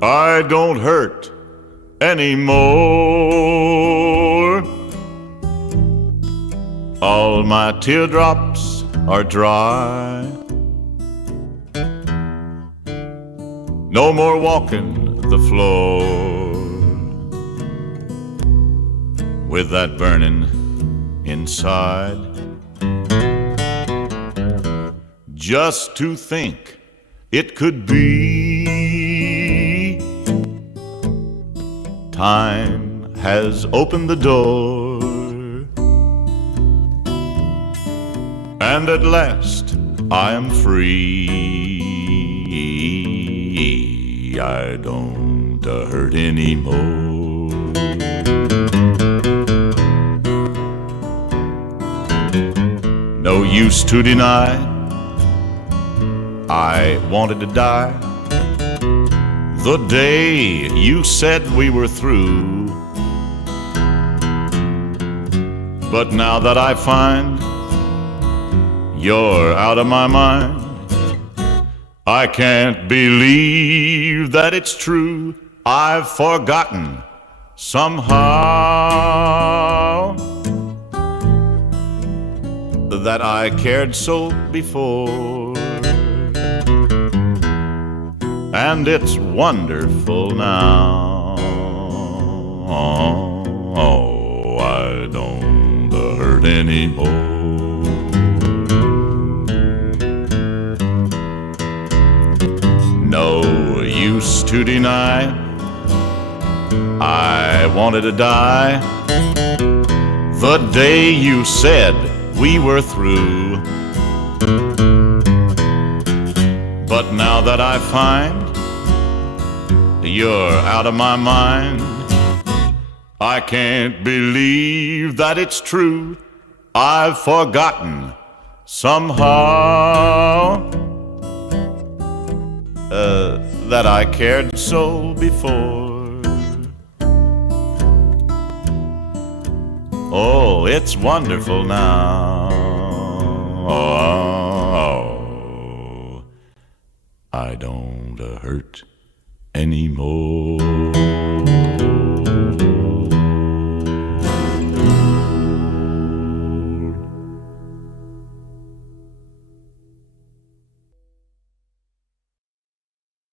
I don't hurt anymore. All my teardrops are dry. No more walking the floor with that burning inside. Just to think it could be, time has opened the door, and at last I am free. I don't hurt anymore. No use to deny, I wanted to die the day you said we were through. But now that I find you're out of my mind, I can't believe that it's true. I've forgotten somehow that I cared so before. And it's wonderful now. Oh, I don't hurt anymore. No use to deny, I wanted to die the day you said we were through. But now that I find you're out of my mind, I can't believe that it's true. I've forgotten somehow that I cared so before. Oh, it's wonderful now. Oh, I don't hurt anymore.